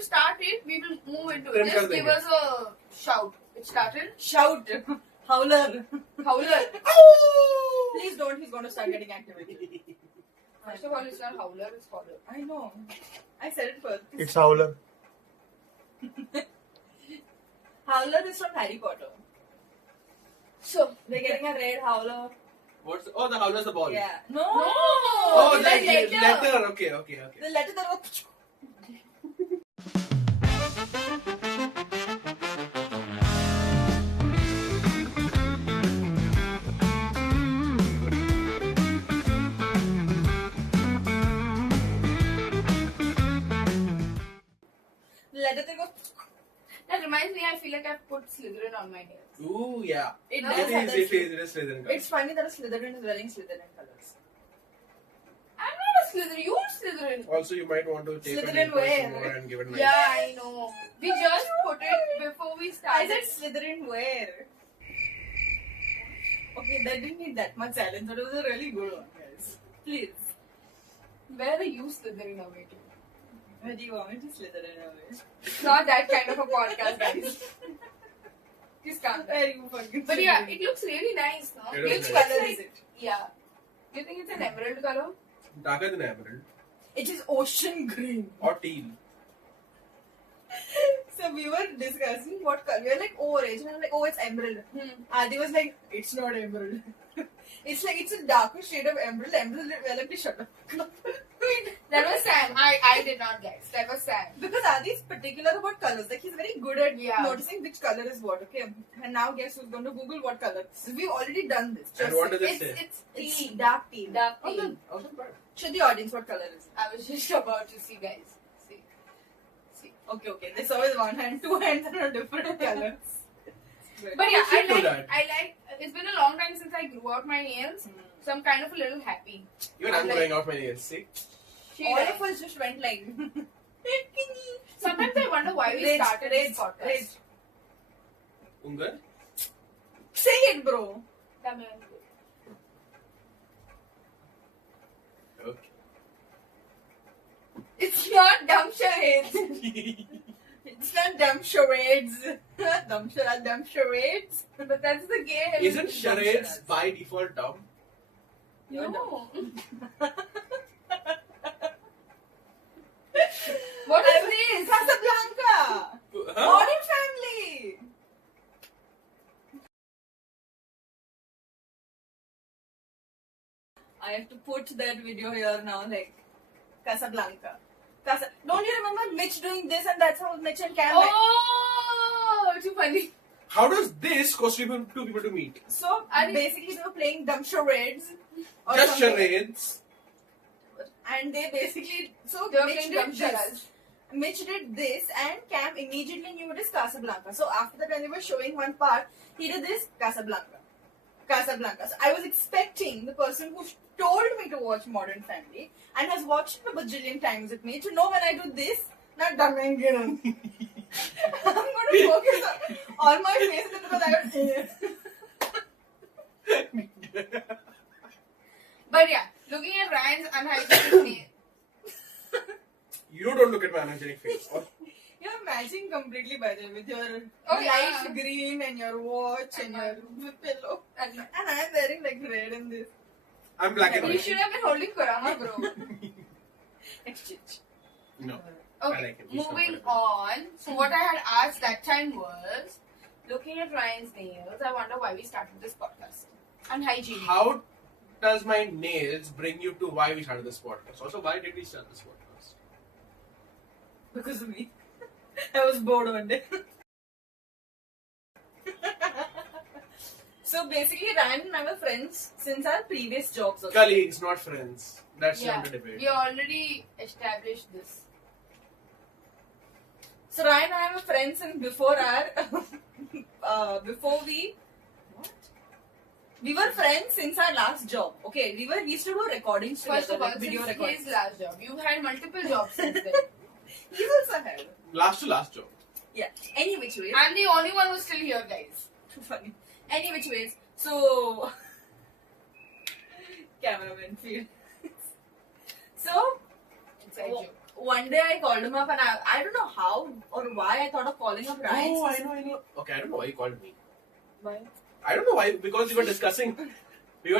you start it, we will move into Trim it. kar Just give denge. us a shout. It started. Shout. Howler. Howler. Please don't, he's going to start getting activated. First of all, it's not howler, it's howler. I know. I said it first. It's Howler. Howler is from Harry Potter. So, They're getting a red howler. The Howler's the ball. Yeah. No! Oh, it's that like letter. Okay. The letter that was... The letter that goes... that reminds me, I feel like I've put Slytherin on my nails. Ooh, yeah. It No, does have that It is Slytherin. It's funny that a Slytherin is wearing Slytherin colors. I'm not a Slytherin, you're Slytherin. Also, you might want to take Slytherin a nail polish wear. more and give it nice. Yeah, I know. We just put it before we I started. said Slytherin wear. Okay, that didn't need that much silence, but it was a really good one, guys. Please. Where are you Slytherin away to? Where do you want me to Slytherin away? It's not that kind of a podcast, guys. Just calm down. Where you fucking But yeah, Slytherin? it looks really nice, no? It Which is color nice. is it? Yeah. Do you think it's an emerald color? Darker than emerald. It is ocean green. Or teal. So we were discussing what color. We were like, oh, orange. And I was like, oh, it's emerald. Adi was like, it's not emerald. It's like, it's a darker shade of emerald. Emerald, we're like, shut up. That was Sam. I did not guess. That was Sam. Because Adi is particular about colors. Like, he's very good at Yeah. noticing which color is what, okay? And now guess who's going to Google what color. So we've already done this. And Just what does it It's say? it's teal. dark teal. Dark Oh, teal. then. Also bad. Show the audience what color is it. I was just about to see, guys. See. Okay. There's always one hand, two hands that are different colors. But yeah, should do that. I like. It's been a long time since I grew out my nails, so I'm kind of a little happy. Even I'm Like- growing out my nails. See? She All does. of us just went like... Sometimes I wonder why we started this podcast. Rage. Ungar? Say it, bro. Okay. It's not dumb charades. It's not dumb charades. Dumb charades. But that's the game. Isn't charades by default dumb? You're No. What is this? Casablanca. Huh? Modern Family. I have to put that video here now, like Casablanca. Don't you remember Mitch doing this, and that's how Mitch and Cam met? Oh, too funny. How does this cause two people to meet? So basically, they were playing dumb charades. or Just something. charades. And they basically They were Mitch playing did dumb this. charades. Mitch did this, and Cam immediately knew it is Casablanca. So after that, when they were showing one part, he did this Casablanca. So I was expecting the person who told me to watch Modern Family and has watched it a bajillion times with me to know when I do this, not Damangiran. I'm going to focus on my face because I would. But yeah, looking at Ryan's unhygienic nail. You don't look at my energetic face. Or You're matching completely, by the way, with your Oh, light yeah. green and your watch and your pillow. And And I'm wearing like red in this. I'm black and you white. should have been holding Kurama, bro. Exchange. No. I Okay, like him. He's moving comfortable. on. So what I had asked that time was, looking at Ryan's nails, I wonder why we started this podcast. And hygiene. How does my nails bring you to why we started this podcast? Also, why did we start this podcast? Because of me. I was bored one day. So basically, Ryan and I were friends since our previous jobs. Also. Colleagues, not friends. That's Yeah, not the debate. we already established this. So Ryan and I were friends since before our, before we, what? We were friends since our last job. Okay, we used to do recordings together, First of all, like video since recordings. his last job, you've had multiple jobs since then. He also had. Last to last job. Yeah. Any which way. I'm the only one who's still here, guys. Too funny. Any which ways. So, cameraman feel. So, Inside Oh. joke. one day I called him up and I don't know how or why I thought of calling up Ryan. Oh, I know. Okay, I don't know why you called me. Why? I don't know why, because we were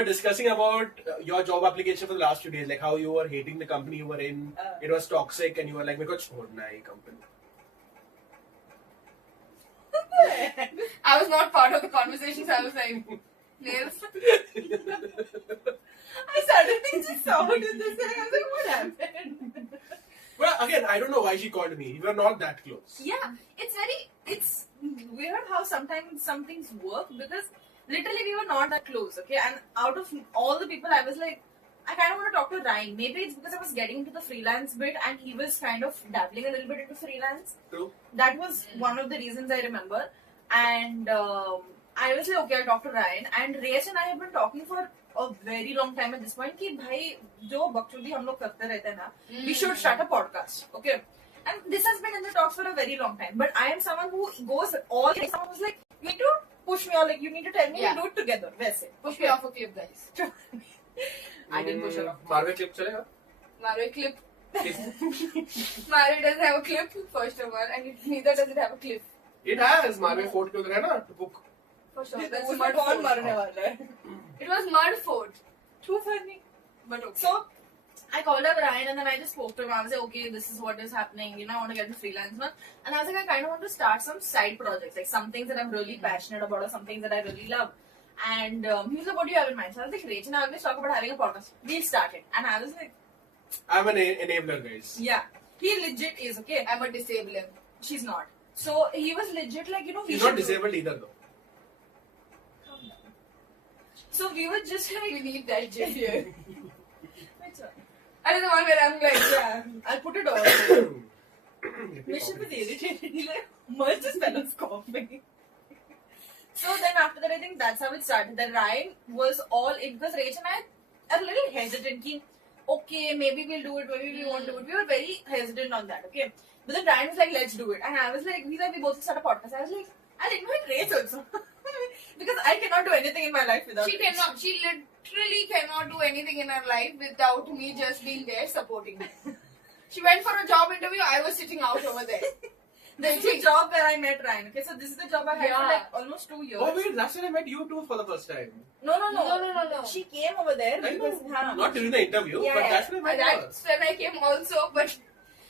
discussing about your job application for the last few days, like how you were hating the company you were in. It was toxic, and you were like, "मेरे को छोड़ना है ये company." I was not part of the conversation, so I was like, nails. I suddenly just saw it in this thing. I was like, what happened? Well, again, I don't know why she called me. We were not that close. Yeah, it's weird how sometimes some things work because literally we were not that close, okay? And out of all the people, I was like, I kind of want to talk to Ryan. Maybe it's because I was getting into the freelance bit and he was kind of dabbling a little bit into freelance. True. That was one of the reasons I remember. And I was like, okay, I'll talk to Ryan. And Reyes and I have been talking for a very long time at this point कि भाई जो बकचोदी हम लोग करते रहते हैं ना, we should start a podcast, okay? And this has been in the talks for a very long time. But I am someone who goes all in. Someone who's like, you need to push me or like you need to tell me Yeah. we do it together. वैसे. Push me off a cliff, guys. I didn't push her off. Marvel clip चलेगा? Marvel clip. Marvel doesn't have a clip, first of all, and neither does it have a cliff. It has. Marvel fort के उधर है ना to book. For sure. That's उसमें mud कौन fort. मरने वाला है? It was mud fort. Too funny. But okay. So I called up Ryan and then I just spoke to him. I was like, okay, this is what is happening. You know, I want to get into freelance now. And I was like, I kind of want to start some side projects, like some things that I'm really passionate about or some things that I really love. And he was like, what do you have in mind? So I was like, Rachel, I always talk about having a podcast. We'll start it. And I was like, I'm an enabler, guys. yeah. He legit is, okay? I'm a disabler. She's not. So he was legit like, you know, we He's should not do- disabled either, though. So we were just like, We need that gif here. which one? I don't know where I'm like, Yeah, I'll put it all. Mission was irritated. He's like, merge this fellow's coughing. So then after that, I think that's how it started. Then Ryan was all in because Rachel and I are a little hesitant. Ki, okay, maybe we'll do it, maybe we won't do it. We were very hesitant on that, okay? But then Ryan was like, let's do it. And I was like, we both start a podcast. I was like, I'll invite Rach also. Because I cannot do anything in my life without she Rach. cannot, she literally cannot do anything in her life without me just being there supporting her. She went for a job interview, I was sitting out over there. This is the job where I met Ryan. Okay, so this is the job I had for Yeah. like almost 2 years. Oh wait, that's when I met you too for the first time. No. No. She came over there I because know. Not during the interview, Yeah, but yeah. that's when I met her. That's when I came also, but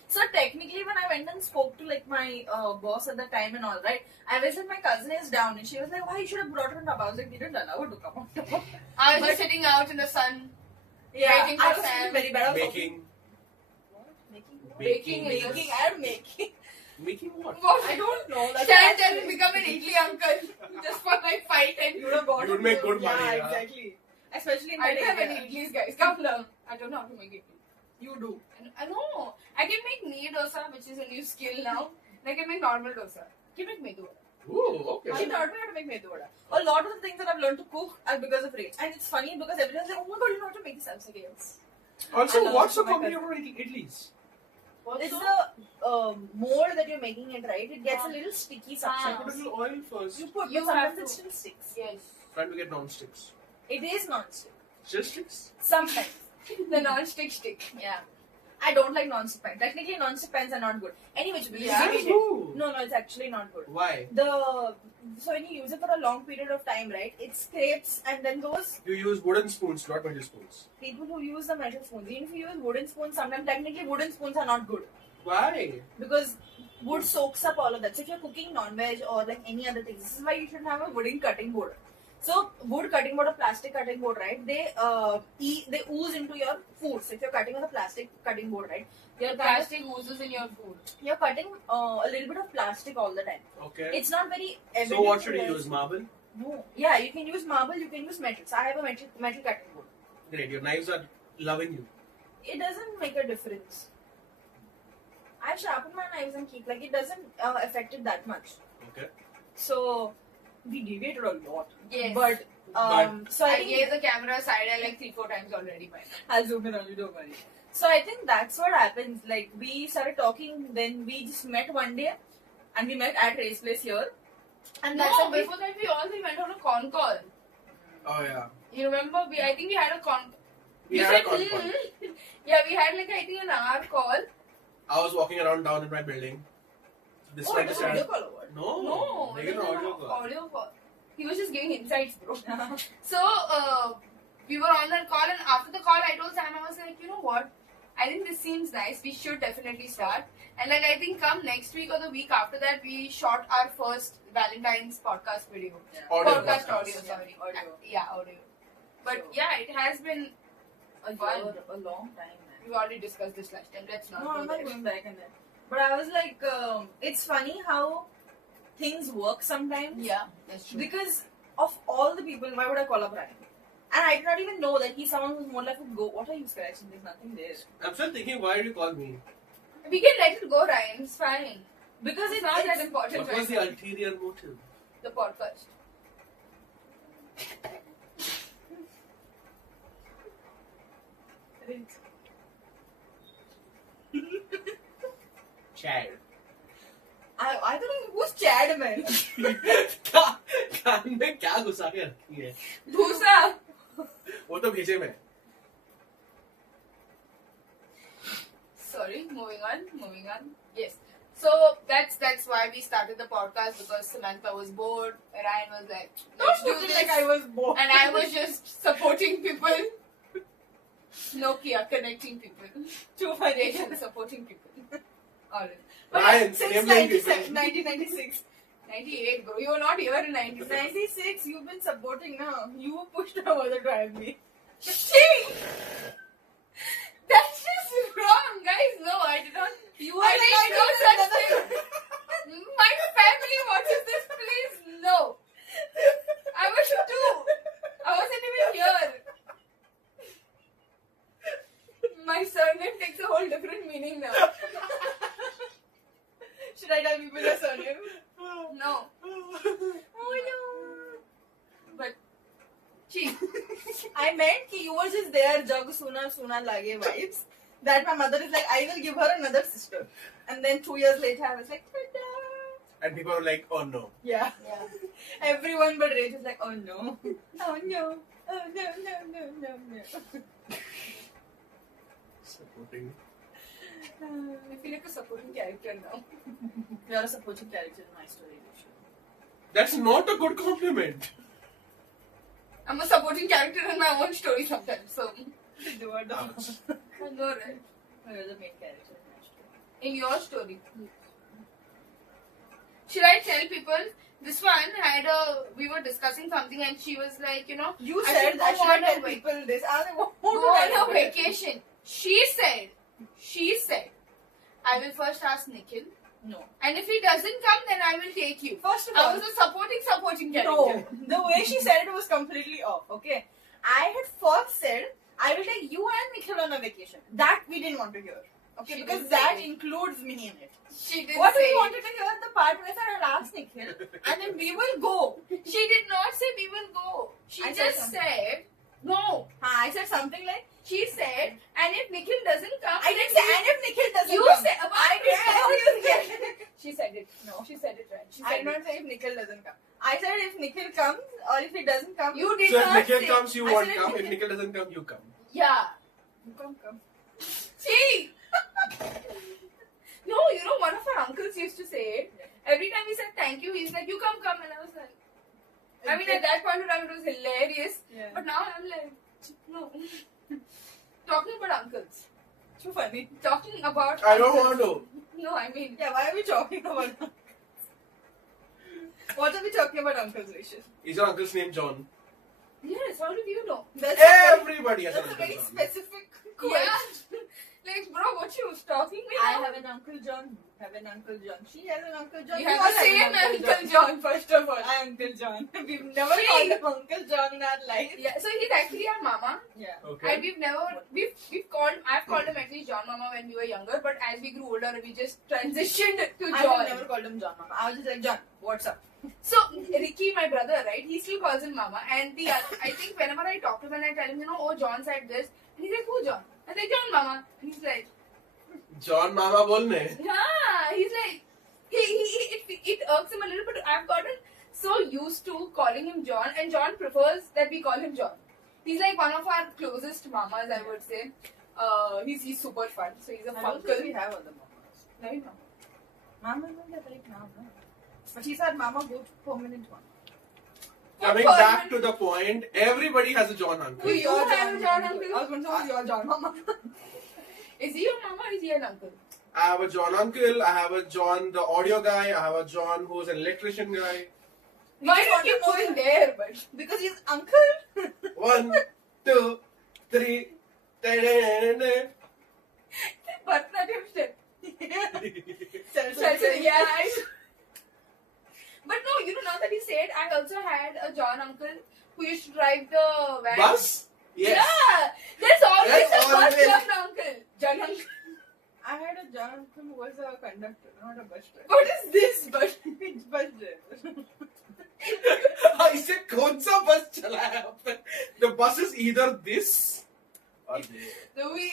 so technically when I went and spoke to like my boss at the time and all, right? I was like, my cousin is down and she was like, why you should have brought her on top. I was like, we didn't allow her to come on top. I was But- just sitting out in the sun. Yeah, Waiting I for was Sam. feeling very bad. I was Baking. Making Baking. I'm making. Making what? What? I don't know. That's Shan what I doesn't become an Italy uncle just for like 5-10 You would have got You would it. make good money, Yeah, yeah. exactly. Especially in I that don't have area. any idlis, guys. Come down. I don't know how to make it. You do. I know. I can make neer dosa, which is a new skill now. And I can make normal dosa. I can make medu vada. Ooh, okay. She taught me how to make medu vada. A lot of the things that I've learned to cook are because of Rach. And it's funny because everyone's like, oh my god, you know how to make this. I was like, yes. Also, I know, what's so my complicated about idlis? It's the mold that you're making it, right? It gets a little sticky sometimes. Put a little oil first. You put, You but have sometimes it to. still sticks. Yes. Trying to get non-sticks. It is non-stick. Still sticks? Sometimes. The non-stick stick. Yeah. I don't like non-stick pans. Technically, non-stick pans are not good. Anyway, Yeah? Ooh. No, it's actually not good. Why? So when you use it for a long period of time, right? It scrapes, and then those You use wooden spoons, not metal spoons. people who use the metal spoons, even if you use wooden spoons, sometimes technically wooden spoons are not good Why? because wood soaks up all of that. So if you're cooking non-veg or like any other things, this is why you should have a wooden cutting board. So wood cutting board or plastic cutting board, right? They ooze into your food. So if you're cutting on a plastic cutting board, right? You're Plastic oozes in your food. you're cutting a little bit of plastic all the time. Okay. It's not very evident. So what should you where- use? Marble? No. Yeah, you can use marble, you can use metal. So I have a metal cutting board. Great. Your knives are loving you. It doesn't make a difference. I sharpen my knives and keep like it doesn't affect it that much. Okay. So we deviated a lot. Yes. But so I I think gave the camera a side eye like 3-4 times already by now. I'll zoom in on you, don't worry. So I think that's what happens. Like we started talking, then we just met one day, and we met at Ray's place here. And that's No, how we before that we all went on a con call. Oh yeah. You remember? I think we had a con. We You had a said, con call. Yeah, we had like I think an hour call. I was walking around down in my building. This Oh, friend it was decided. video call or what? No, No, they get an audio call. audio call. He was just giving insights, bro. So we were on that call, and after the call, I told Sam, I was like, you know what? I think this seems nice. We should definitely start. And like I think come next week or the week after that, we shot our first Valentine's podcast video. Yeah. Audio podcast podcast. audio, sorry. Audio. Yeah, audio. But So- yeah, it has been. A Fun. year, a long time, man. We already discussed this last time. Let's not No, go I'm not there. going back in there. But I was like, it's funny how things work sometimes. Yeah, that's true. Because of all the people, why would I call up Ryan? And I did not even know that he's someone who's more like a go. What are you scratching? There's nothing there. I'm still thinking, why did you call me? We can let it go, Ryan. It's fine. Because It's not that important. What was right the now. ulterior motive? The podcast. Chad. I don't know who's Chad, man. कान में क्या घुसा के रखी है? Bhusa. वो तो भेजे मैं. Sorry, moving on. Yes. So that's why we started the podcast, because Samantha was bored. Ryan was like, let's do Don't this. like I was bored. And I was just supporting people. Nokia connecting people. too funny. Rachel supporting people. Alright. But Ryan, Since name them people. 1996. 98, bro. You were not here in 96. 96, you've been supporting now. You pushed her over the driveway. Chee! That's just wrong, guys. No, I did not. You I did no such thing. My family watches this, please. No. I was 2. I wasn't even here. My surname takes a whole different meaning now. Should I tell people your surname? No. Oh no. But, gee. I meant ki you were just there, jug suna lage vibes. That my mother is like, I will give her another sister. And then 2 years later, I was like, ta-da. And people were like, oh no. Yeah. Yeah. Everyone but Rach is like, oh no. Oh no. Oh no. Supporting. I feel like a supporting character now. You are a supporting character in my story. That's not a good compliment. I'm a supporting character in my own story sometimes, so. You are the Ouch. I know, right? You're the main character in my story. In your story. Should I tell people? This one had we were discussing something and she was like, you know, You I said should I go should on tell a vac- people this. I go want on a vacation. She said, I will first ask Nikhil, No. and if he doesn't come, then I will take you. First of I all, was a supporting character. no. The way she said it was completely off, okay? I had first said, I will take you and Nikhil on a vacation. That we didn't want to hear. Okay, She because didn't that say it. includes me in it. She did What say we wanted to hear the part where I said, I'll ask Nikhil and then we will go. She did not say we will go. She I said just something. said, no. I said something like, She said, and if Nikhil doesn't come, I didn't say, and if Nikhil doesn't You come. said, I didn't say, oh, you said. She said it. No, she said it right. She I said did not say if Nikhil doesn't come. I said if Nikhil comes or if he doesn't come. You did So if not Nikhil say. comes, you I won't said come. If Nikhil- Nikhil doesn't come, you come. Yeah. Come. See? No, you know, one of our uncles used to say it. Every time he said thank you, he's like, you come. And I was like, I mean, at that point of time, it was hilarious. Yeah. But now I'm like, no. Talking about uncles. Too funny. Talking about. I don't uncles. want to. No, I mean, Yeah, why are we talking about uncles? What are we talking about uncles, Rachel? Is your uncle's name John? yes, how did you know? That's Everybody has an a uncle very John. specific Yeah. question. Like, bro, what you stalking me I now? have an Uncle John. You have an Uncle John. She has an Uncle John. You We have all the same an Uncle John, first of all. Uncle John. We've never See? called him Uncle John in our life. Yeah, so he's actually our mama. Yeah. Okay. And I've called him at least John Mama when we were younger, but as we grew older, we just transitioned to I John. have never called him John Mama. I was just like, John, what's up? So Ricky, my brother, right? He still calls him Mama, and I think whenever I talk to him and I tell him, you know, oh John said this, and he's like, who John? I say John Mama, and he's like, John Mama bolne. yeah. He's like, it irks him a little bit. I've gotten so used to calling him John, and John prefers that we call him John. He's like one of our closest mamas, I would say. He's super fun, so he's a I fun don't think we have other mamas. Naveen Mama. Mama will get right now, no? But she said, Mama, go to permanent one. Coming back to the point, everybody has a John uncle. You have a John uncle? I was going to say, who's your John Mama? Is he your mama or is he an uncle? I have a John uncle, I have a John the audio guy, I have a John who's an electrician guy. Why just do you want keep to know going that- there, but? Because he's uncle. 1, 2, 3. Bharatanatyam step. Saraswati. Yeah. But no, now that he said, I also had a John uncle who used to drive the van. Bus? Yes. Yeah! There's always There's a bus always- John uncle. John uncle. I had a John uncle who was a conductor, not a bus driver. What is this bus? It's bus driver. इसे कौन सा बस चला है यहाँ पे? The bus is either this or this. So we...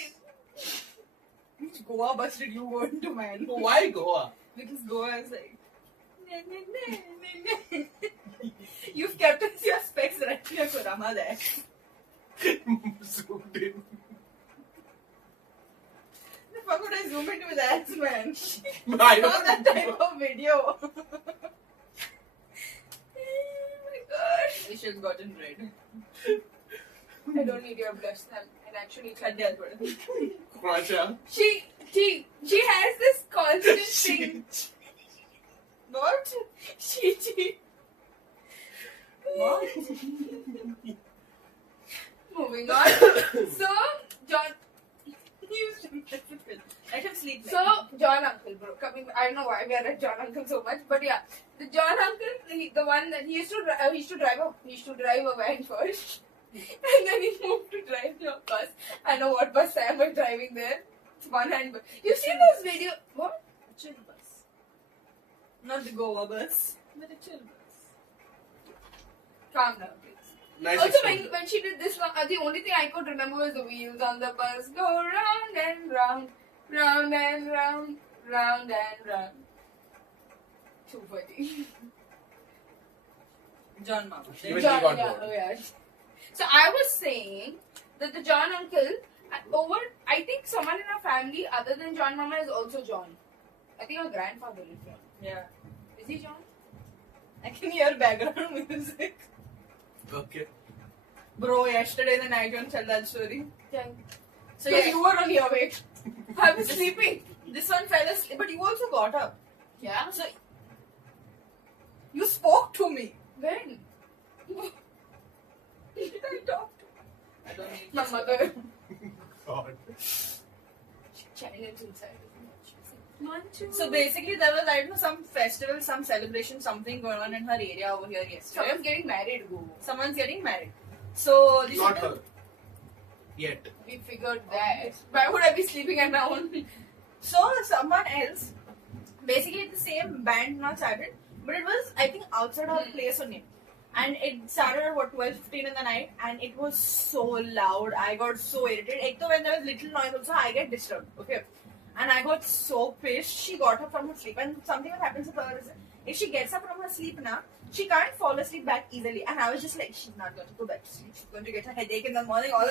Which Goa bus did you go into, man? Why Goa? Because Goa is like. You've kept us your specs right here, Kurama, there. Zoomed in. The fuck would I zoom into his ads, man? I Not that don't type know. of video. Oh my god. We should have gotten red. I don't need your blush. I'm actually Cut the other. Krasha. She has this constant thing. What? She. What? Moving on. So, John. Let him sleep. So, John uncle, bro. I don't know why we are at John uncle so much, but yeah, the John uncle, the one that he used to drive a van first, and then he moved to drive a bus. I know what bus I was driving there. It's one hand bus. You've seen those videos? What? A chill bus. Not the Goa bus, but a chill bus. Calm down, please. Nice Also, exposure. when she did this one, the only thing I could remember was the wheels on the bus go round and round, round and round, round and round. Too funny. John Mama. Even John, he got yeah, bored. oh yeah. So I was saying that the John uncle, I think someone in our family other than John Mama is also John. I think our grandfather is John. Yeah. Is he John? I can hear background music. Okay. Bro, yesterday the night you want to tell that story. Yeah. So So yeah, you were only awake. I was sleeping. this one fell asleep, but you also got up. Yeah. So you spoke to me. When? Did I talk to? I don't need My mother. God. Challenge inside of me. She was like, "Manchu." So basically, there was, I don't know, some festival, some celebration, something going on in her area over here yesterday. Someone's getting married, go. Someone's getting married. So this Not is- her. Yet. We figured that. Why would I be sleeping at my own? So someone else, basically the same band not started, but it was I think outside our place only. And it started at what 12:15 in the night, and it was so loud. I got so irritated. Ekto when there was little noise also, I get disturbed. Okay, and I got so pissed. She got up from her sleep, and something that happens with her is if she gets up from her sleep now, she can't fall asleep back easily. And I was just like, she's not going to go back to sleep. She's going to get a headache in the morning. All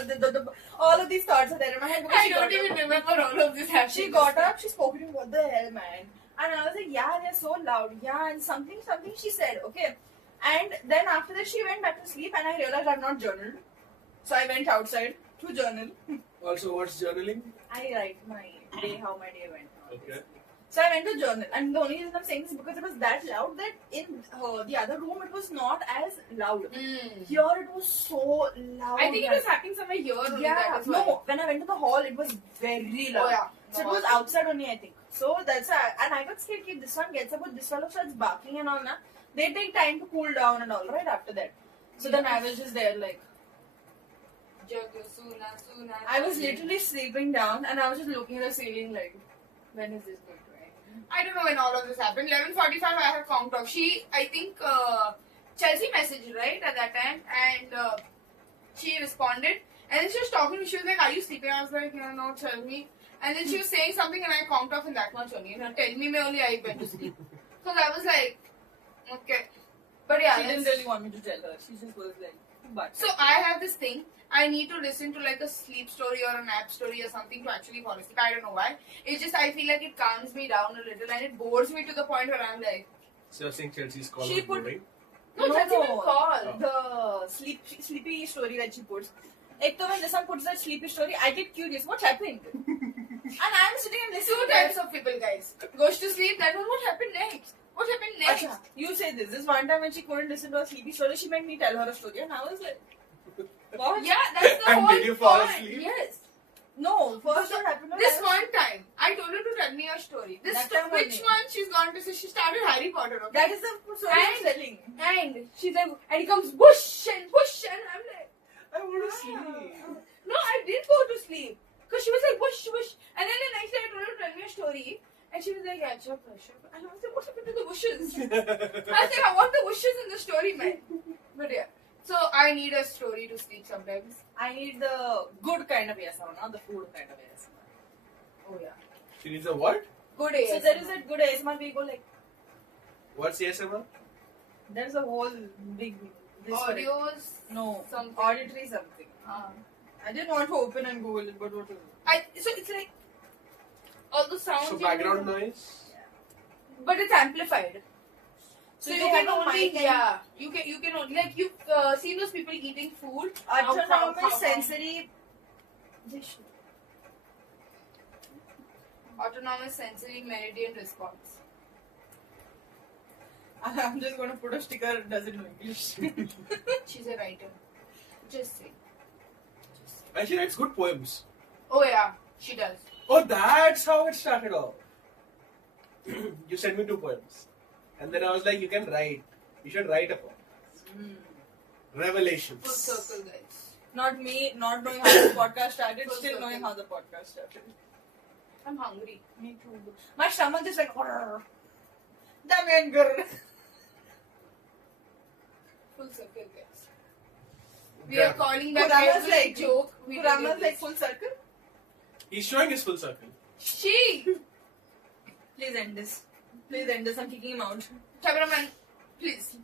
of these thoughts are there in my head. because I she don't got up. even remember all of this happening. She got up, she spoke to me, what the hell, man? And I was like, yeah, they're so loud. Yeah, and something she said, okay. And then after that, she went back to sleep, and I realized I've not journaled. So I went outside to journal. Also, what's journaling? I write my day, how my day went. Okay. So I went to journal, and the only reason I'm saying this is because it was that loud that in the other room it was not as loud. Here it was so loud. I think it was happening somewhere here only. Yeah, That is why. no, when I went to the hall, it was very loud. Oh yeah. So it was outside only, I think. So that's and I got scared if this one gets up, but this fellow starts barking and all that. They take time to cool down and all right after that. So then I was just there like I was literally sleeping down and I was just looking at the ceiling like, when is this going to end? I don't know when all of this happened. 11:45 I have count off. I think Chelsea messaged right at that time, and she responded. And then she was talking to me. She was like, "Are you sleeping?" I was like, "No, tell me." And then she was saying something, and I count off in that much only. Tell me, only I went to sleep. So I was like, okay. But yeah, She didn't really want me to tell her. She just was like, But So I have this thing. I need to listen to like a sleep story or a nap story or something to actually fall asleep. I don't know why. It's just I feel like it calms me down a little and it bores me to the point where I'm like, So you're saying Chelsea's call She was put- boring? no, that's even call. the sleepy story that she puts. Ek to when the son puts that sleepy story, I get curious. What happened? And I'm sitting and listening. Two types of people, guys. Goes to sleep. That one. What happened next? What happened next? Acha, you say this. This one time when she couldn't listen to a sleepy story, she made me tell her a story, and I was like, what? Yeah, that's the And whole did you fall point. asleep? Yes. No, first what happened was This I was- one time, I told her to tell me a story. This That time which only. one she's gone to say? She started Harry Potter. Okay? That is the story I'm telling. And she's like, and he comes bush, and I'm like, I want to sleep. no, I did go to sleep because she was like bush, and then the next day I told her to tell me a story, and she was like, yeah, chop, and I was like, what happened to the bushes? I was like, I want the bushes in the story, man. But yeah, so I need a story to sleep sometimes. I need the good kind of ASMR, not the food kind of ASMR. Oh yeah, She needs a what? good So ASMR. there is a good ASMR where you go like, What's ASMR? there's a whole big this for it. audios. No, Something. auditory something. I didn't want to open and Google it, but what is it? So it's like all the sounds. So you background do, noise? but it's amplified. So they you have can a only mic and- yeah, you can only like you've seen those people eating food. Autonomous sensory. Autonomous sensory meridian response. I'm just going to put a sticker. Doesn't know English. She's a writer. Just say. And she writes good poems. Oh yeah, she does. Oh, that's how it started off. You sent me 2 poems. And then I was like, you can write. You should write a poem. Revelations. Full circle, guys. Not me, not knowing how the podcast started, Full still circle. knowing how the podcast started. I'm hungry. Me too. My stomach is like, damn it, girl. Full circle, guys. We are calling back Kurama's every like- joke. We did Kurama's in like this. full circle. He's showing his full circle. She. Please end this. Please end this. I'm kicking him out. Cameraman, please.